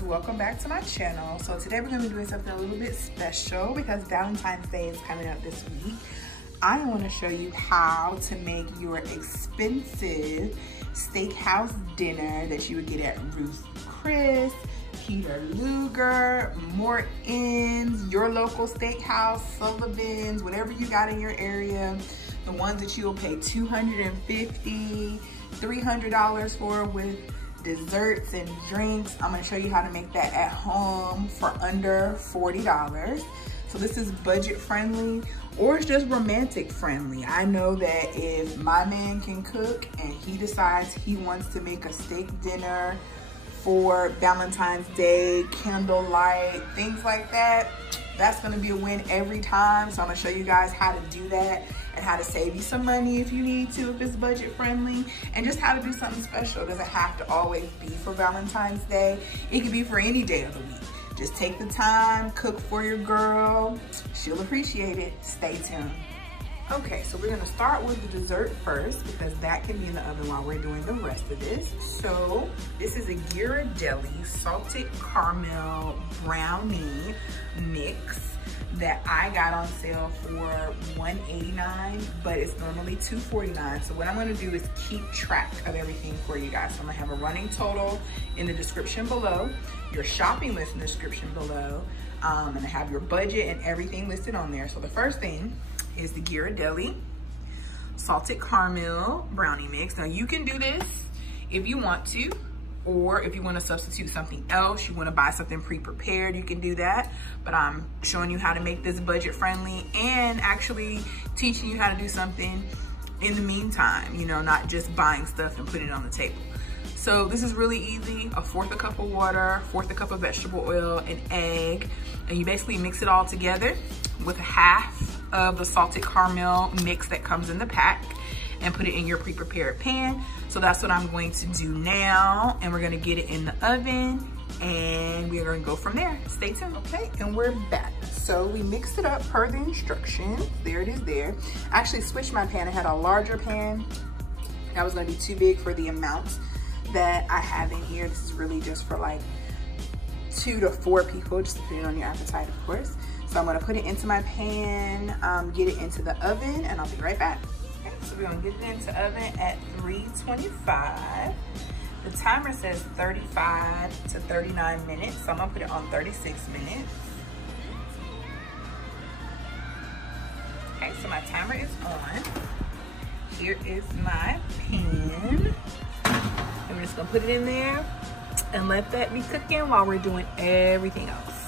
lovers, welcome back to my channel. So today we're going to be doing something a little bit special because Valentine's Day is coming up this week. I want to show you how to make your expensive steakhouse dinner that you would get at Ruth's Chris, Peter Luger, Morton's, your local steakhouse, Sullivan's, whatever you got in your area. The ones that you will pay $250, $300 for with desserts and drinks. I'm gonna show you how to make that at home for under $40. So this is budget friendly or it's just romantic friendly. I know that if my man can cook and he decides he wants to make a steak dinner for Valentine's Day, candlelight, things like that, that's gonna be a win every time. So I'm gonna show you guys how to do that and how to save you some money if you need to, if it's budget friendly, and just how to do something special. It doesn't have to always be for Valentine's Day. It could be for any day of the week. Just take the time, cook for your girl. She'll appreciate it. Stay tuned. Okay, so we're gonna start with the dessert first because that can be in the oven while we're doing the rest of this. So this is a Ghirardelli salted caramel brownie mix that I got on sale for $189, but it's normally $249. So what I'm gonna do is keep track of everything for you guys. So I'm gonna have a running total in the description below, your shopping list in the description below, and I have your budget and everything listed on there. So the first thing is the Ghirardelli salted caramel brownie mix. Now you can do this if you want to, or if you want to substitute something else, you want to buy something pre-prepared, you can do that. But I'm showing you how to make this budget friendly and actually teaching you how to do something in the meantime, you know, not just buying stuff and putting it on the table. So this is really easy. 1/4 cup of water, 1/4 cup of vegetable oil, an egg, and you basically mix it all together with 1/2 of the salted caramel mix that comes in the pack and put it in your pre-prepared pan. So that's what I'm going to do now, and we're gonna get it in the oven and we're gonna go from there. Stay tuned. Okay, and we're back. So we mixed it up per the instructions. There it is there. I actually switched my pan. I had a larger pan. That was gonna be too big for the amount that I have in here. This is really just for like 2 to 4 people, just depending on your appetite, of course. So I'm gonna put it into my pan, get it into the oven, and I'll be right back. Okay, so we're gonna get it into the oven at 325. The timer says 35 to 39 minutes, so I'm gonna put it on 36 minutes. Okay, so my timer is on. Here is my pan. And we're just gonna put it in there and let that be cooking while we're doing everything else.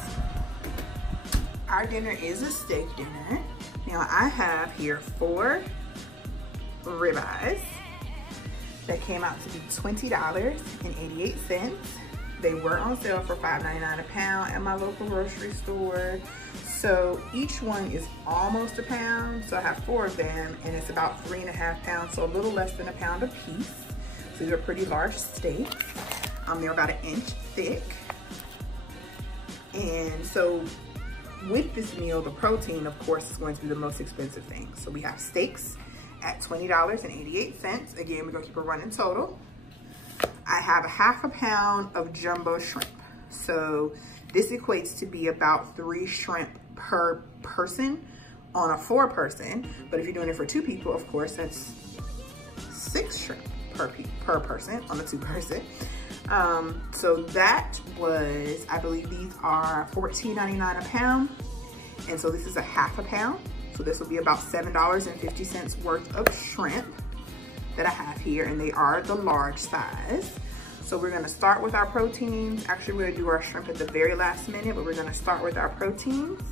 Our dinner is a steak dinner. Now I have here 4 ribeyes that came out to be $20.88. They were on sale for $5.99 a pound at my local grocery store. So each one is almost a pound. So I have 4 of them and it's about 3.5 pounds, so a little less than a pound a piece. So these are pretty large steaks. They're about 1 inch thick. And so with this meal, the protein, of course, is going to be the most expensive thing. So we have steaks at $20.88. Again, we're gonna keep a running total. I have 1/2 pound of jumbo shrimp. So this equates to be about 3 shrimp per person on a 4-person. But if you're doing it for 2 people, of course, that's 6 shrimp per person on a 2-person. So that was, I believe these are $14.99 a pound. And so this is 1/2 pound. So this will be about $7.50 worth of shrimp that I have here, and they are the large size. So we're gonna start with our proteins. Actually, we're gonna do our shrimp at the very last minute, but we're gonna start with our proteins.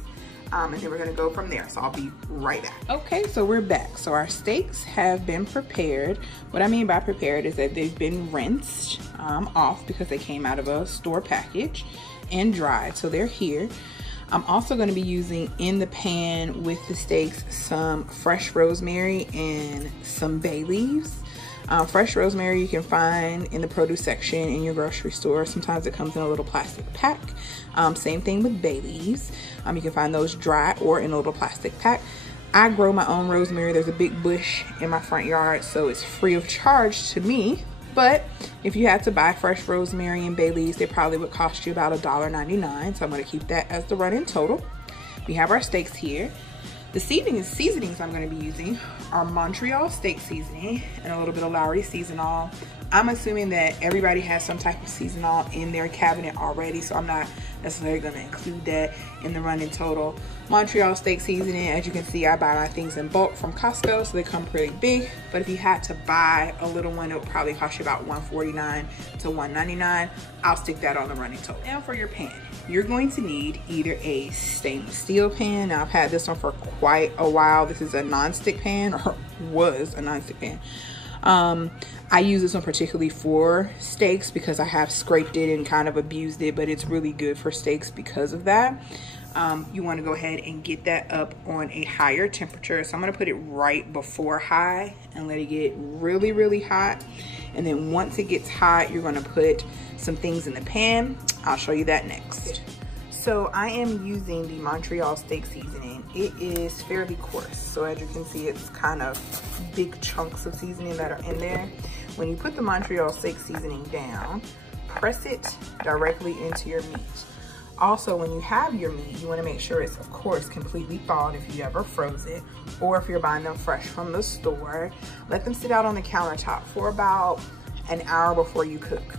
And then we're gonna go from there. So I'll be right back. Okay, so we're back. So our steaks have been prepared. What I mean by prepared is that they've been rinsed off because they came out of a store package and dried. So they're here. I'm also gonna be using in the pan with the steaks some fresh rosemary and some bay leaves. Fresh rosemary you can find in the produce section in your grocery store. Sometimes it comes in a little plastic pack. Same thing with bay leaves. You can find those dry or in a little plastic pack. I grow my own rosemary. There's a big bush in my front yard, so it's free of charge to me But if you had to buy fresh rosemary and bay leaves, they probably would cost you about $1.99. So I'm going to keep that as the running total. We have our steaks here. The seasonings I'm going to be using are Montreal steak seasoning and a little bit of Lowry seasonal. I'm assuming that everybody has some type of seasonal in their cabinet already, so I'm not necessarily going to include that in the running total. Montreal steak seasoning, as you can see, I buy my things in bulk from Costco, so they come pretty big. But if you had to buy a little one, it would probably cost you about $1.49 to $1.99. I'll stick that on the running total. Now for your pan, you're going to need either a stainless steel pan. Now I've had this one for quite a while. This is a non-stick pan, or was a non-stick pan. I use this one particularly for steaks because I have scraped it and kind of abused it, but it's really good for steaks because of that. You want to go ahead and get that up on a higher temperature. So I'm going to put it right before high and let it get really, really hot. And then once it gets hot, you're going to put some things in the pan. I'll show you that next. So I am using the Montreal steak seasoning. It is fairly coarse. So as you can see, it's kind of big chunks of seasoning that are in there. When you put the Montreal steak seasoning down, press it directly into your meat. Also, when you have your meat, you want to make sure it's, of course, completely thawed if you ever froze it, or if you're buying them fresh from the store. Let them sit out on the countertop for about an hour before you cook.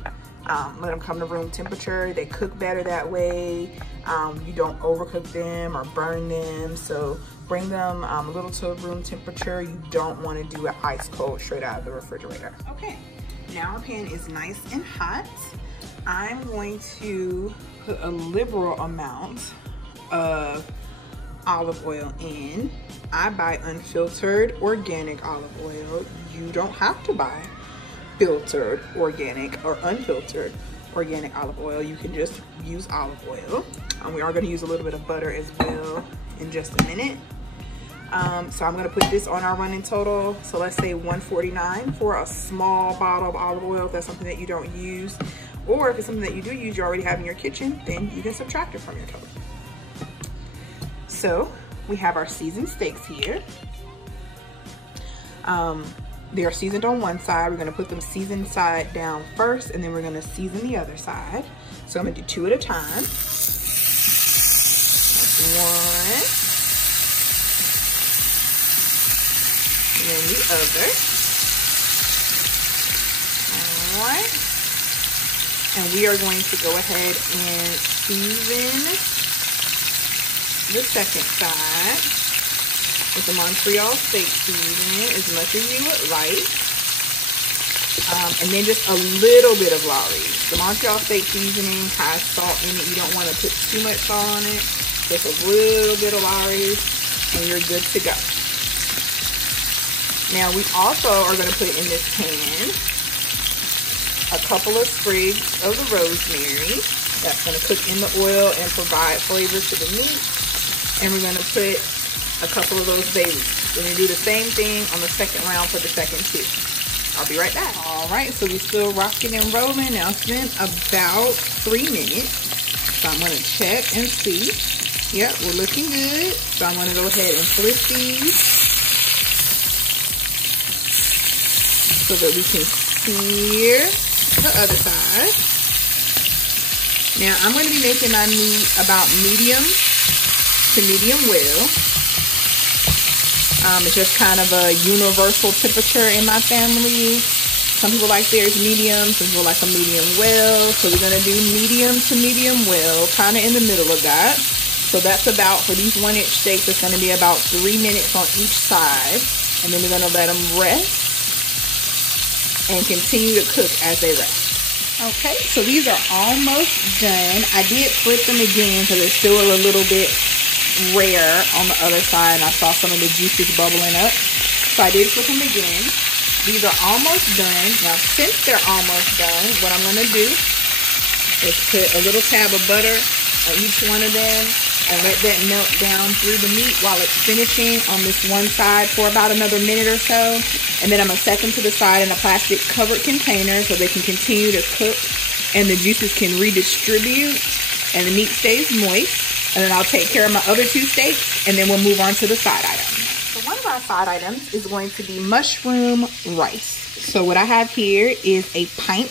Let them come to room temperature. They cook better that way. You don't overcook them or burn them. So bring them a little to room temperature. You don't want to do it ice cold straight out of the refrigerator. Okay, now our pan is nice and hot. I'm going to put a liberal amount of olive oil in. I buy unfiltered organic olive oil. You don't have to buy filtered organic or unfiltered organic olive oil. You can just use olive oil. We are going to use a little bit of butter as well in just a minute. So I'm going to put this on our running total. So let's say $1.49 for a small bottle of olive oil if that's something that you don't use. Or if it's something that you do use, you already have in your kitchen, then you can subtract it from your total. So we have our seasoned steaks here. They are seasoned on one side. We're gonna put them seasoned side down first, and then we're gonna season the other side. So I'm gonna do 2 at a time. That's 1. And then the other. All right. And we are going to go ahead and season the second side with the Montreal steak seasoning as much as you would like. And then just a little bit of Lowry. The Montreal steak seasoning has salt in it. You don't want to put too much salt on it. Just a little bit of Lowry and you're good to go. Now we also are going to put in this pan a couple of sprigs of the rosemary. That's going to cook in the oil and provide flavor to the meat. And we're going to put a couple of those bay leaves. We're going to do the same thing on the second round for the second 2. I'll be right back. All right, so we're still rocking and rolling. Now it's been about 3 minutes. So I'm going to check and see. Yep, we're looking good. So I'm going to go ahead and flip these so that we can sear the other side. Now I'm going to be making my meat about medium to medium well. It's just kind of a universal temperature in my family. Some people like theirs medium, some people like a medium well. So we're going to do medium to medium well, kind of in the middle of that. So that's about, for these 1-inch steaks, it's going to be about 3 minutes on each side. And then we're going to let them rest and continue to cook as they rest. Okay, so these are almost done. I did flip them again because it's still a little bit rare on the other side, and I saw some of the juices bubbling up. So I did flip them again. These are almost done. Now, since they're almost done, what I'm going to do is put a little tab of butter on each one of them and let that melt down through the meat while it's finishing on this one side for about another minute or so. And then I'm going to set them to the side in a plastic covered container so they can continue to cook and the juices can redistribute and the meat stays moist. And then I'll take care of my other 2 steaks and then we'll move on to the side items. So one of our side items is going to be mushroom rice. So what I have here is a pint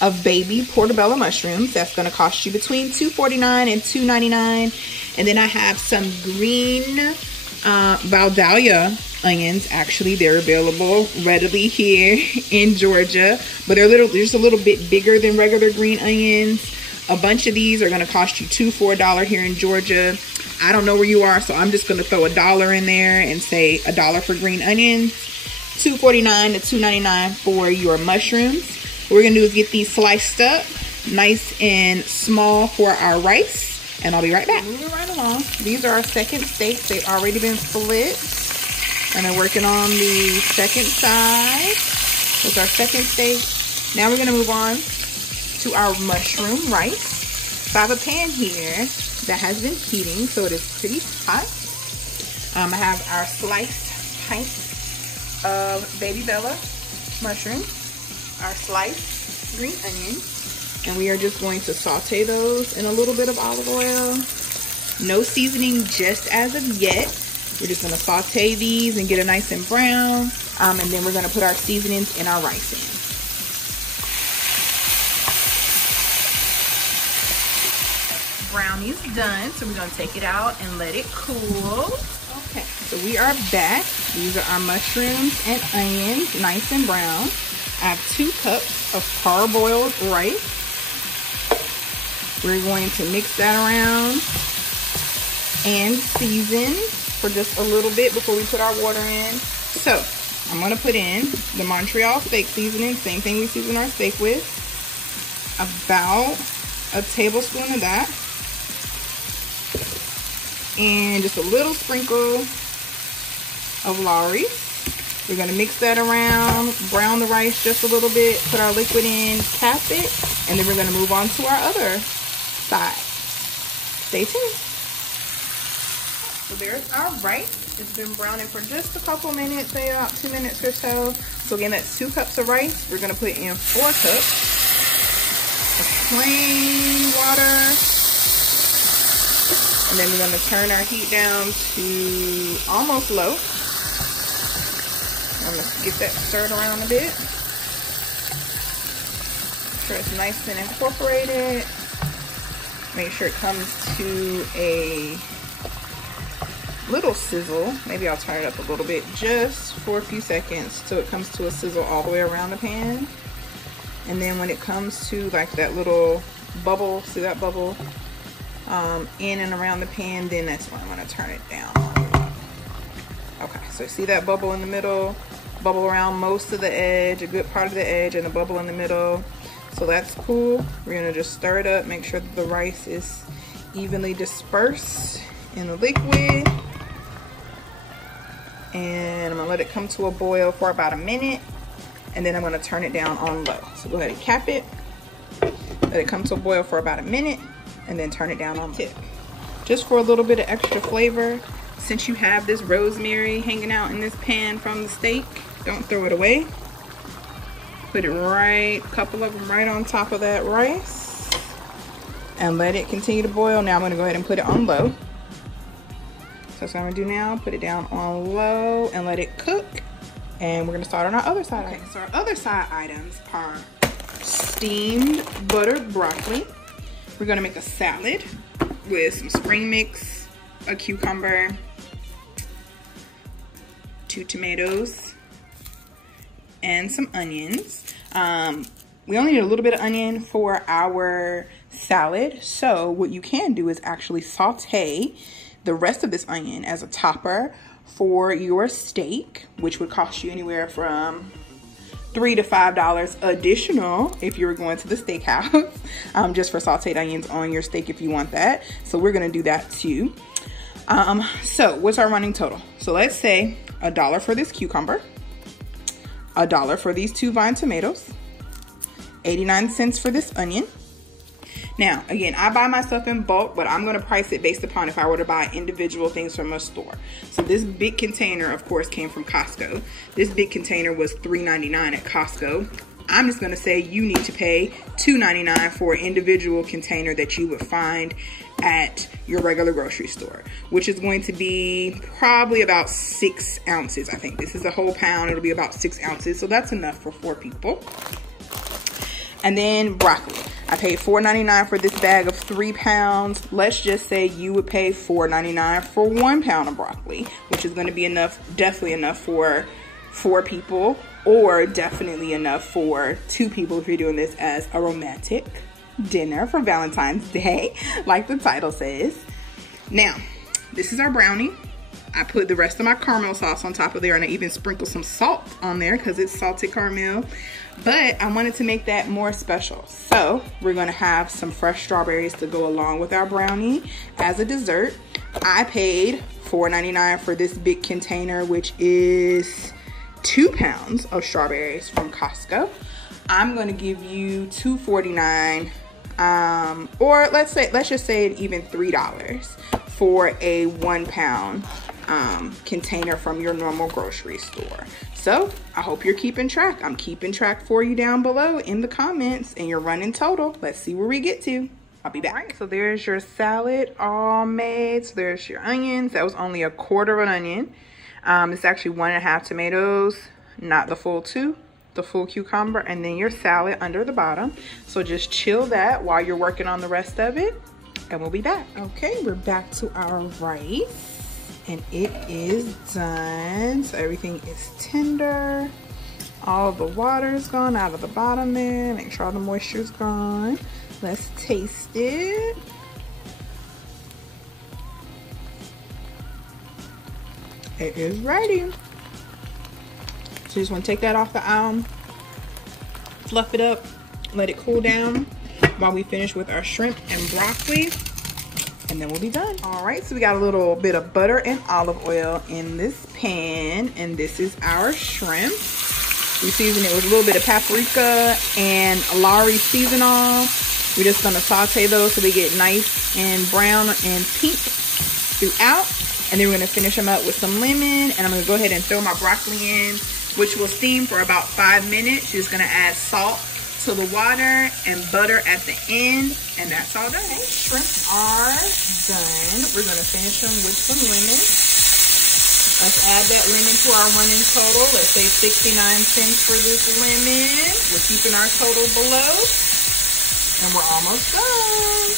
of baby portobello mushrooms. That's going to cost you between $2.49 and $2.99. And then I have some green Vidalia onions. Actually, they're available readily here in Georgia, but they're just a little bit bigger than regular green onions. A bunch of these are going to cost you $2 for $1 here in Georgia. I don't know where you are, so I'm just going to throw $1 in there and say $1 for green onions, $2.49 to $2.99 for your mushrooms. What we're going to do is get these sliced up nice and small for our rice. And I'll be right back. Moving right along. These are our second steaks. They've already been split. And they're working on the second side. That's our second steak. Now we're going to move on to our mushroom rice. So I have a pan here that has been heating, so it is pretty hot. I have our sliced pint of baby Bella mushrooms, our sliced green onion, and we are just going to saute those in a little bit of olive oil. No seasoning just as of yet. We're just going to saute these and get it nice and brown, and then we're going to put our seasonings in our rice in. Brownie's done, so we're going to take it out and let it cool. Okay, so we are back. These are our mushrooms and onions, nice and brown. I have 2 cups of parboiled rice. We're going to mix that around and season for just a little bit before we put our water in. So I'm going to put in the Montreal steak seasoning, same thing we season our steak with. About a tablespoon of that. And just a little sprinkle of Lowry. We're going to mix that around, brown the rice just a little bit, put our liquid in, cap it, and then we're going to move on to our other side. Stay tuned. So there's our rice. It's been browning for just a couple minutes, say about 2 minutes or so. So again, that's 2 cups of rice. We're going to put in 4 cups of plain water. And then we're going to turn our heat down to almost low. I'm going to get that stirred around a bit. Make sure it's nice and incorporated. Make sure it comes to a little sizzle. Maybe I'll turn it up a little bit just for a few seconds so it comes to a sizzle all the way around the pan. And then when it comes to like that little bubble, see that bubble? In and around the pan, then that's when I'm going to turn it down. Okay, so see that bubble in the middle, bubble around most of the edge, a good part of the edge, and a bubble in the middle. So that's cool. We're going to just stir it up, make sure that the rice is evenly dispersed in the liquid. And I'm going to let it come to a boil for about a minute, and then I'm going to turn it down on low. So go ahead and cap it, let it come to a boil for about a minute, and then turn it down on tip. Just for a little bit of extra flavor, since you have this rosemary hanging out in this pan from the steak, don't throw it away. Put it right, a couple of them right on top of that rice, and let it continue to boil. Now I'm gonna go ahead and put it on low. So that's what I'm gonna do now, put it down on low and let it cook. And we're gonna start on our other side. Okay, so our other side items are steamed buttered broccoli. We're gonna make a salad with some spring mix, a cucumber, 2 tomatoes, and some onions. We only need a little bit of onion for our salad. So what you can do is actually saute the rest of this onion as a topper for your steak, which would cost you anywhere from $3 to $5 additional if you were going to the steakhouse, just for sauteed onions on your steak if you want that. So we're gonna do that too. So what's our running total? So let's say $1 for this cucumber, $1 for these 2 vine tomatoes, 89 cents for this onion. Now, again, I buy my stuff in bulk, but I'm going to price it based upon if I were to buy individual things from a store. So this big container, of course, came from Costco. This big container was $3.99 at Costco. I'm just gonna say you need to pay $2.99 for an individual container that you would find at your regular grocery store, which is going to be probably about 6 ounces. I think this is a whole pound. It'll be about 6 ounces. So that's enough for 4 people. And then broccoli. I paid $4.99 for this bag of 3 pounds. Let's just say you would pay $4.99 for 1 pound of broccoli, which is going to be enough, definitely enough for 4 people, or definitely enough for 2 people if you're doing this as a romantic dinner for Valentine's Day, like the title says. Now, this is our brownie. I put the rest of my caramel sauce on top of there, and I even sprinkled some salt on there because it's salted caramel. But I wanted to make that more special. So we're gonna have some fresh strawberries to go along with our brownie as a dessert. I paid $4.99 for this big container, which is 2 pounds of strawberries from Costco. I'm gonna give you $2.49, or let's just say even $3 for a 1 pound container from your normal grocery store. So I hope you're keeping track. I'm keeping track for you down below in the comments, and you're running total. Let's see where we get to. I'll be back. All right, so there's your salad all made. So there's your onions. That was only 1/4 of an onion. It's actually 1.5 tomatoes, not the full 2, the full cucumber, and then your salad under the bottom. So just chill that while you're working on the rest of it, and we'll be back. Okay, we're back to our rice, and it is done. So everything is tender. All of the water is gone out of the bottom there. Make sure all the moisture is gone. Let's taste it. It is ready. So you just want to take that off the fluff it up, let it cool down while we finish with our shrimp and broccoli, and then we'll be done. All right, so we got a little bit of butter and olive oil in this pan, and this is our shrimp. We season it with a little bit of paprika and Lowry seasoning. We're just gonna saute those so they get nice and brown and pink throughout. And then we're gonna finish them up with some lemon, and I'm gonna go ahead and throw my broccoli in, which will steam for about 5 minutes. You're just gonna add salt to the water and butter at the end, and that's all done. Okay, shrimp are done. We're gonna finish them with some lemon. Let's add that lemon to our running total. Let's say 69 cents for this lemon. We're keeping our total below, and we're almost done.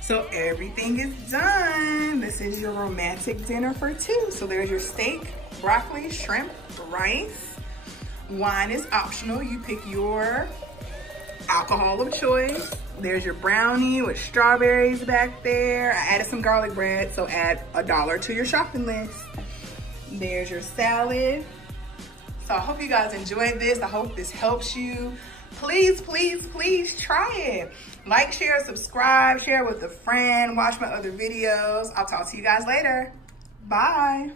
So everything is done. This is your romantic dinner for 2. So there's your steak, broccoli, shrimp, rice. Wine is optional. You pick your alcohol of choice. There's your brownie with strawberries back there. I added some garlic bread, so add $1 to your shopping list. There's your salad. So I hope you guys enjoyed this. I hope this helps you. Please, please, please try it. Like, share, subscribe, share with a friend, watch my other videos. I'll talk to you guys later. Bye.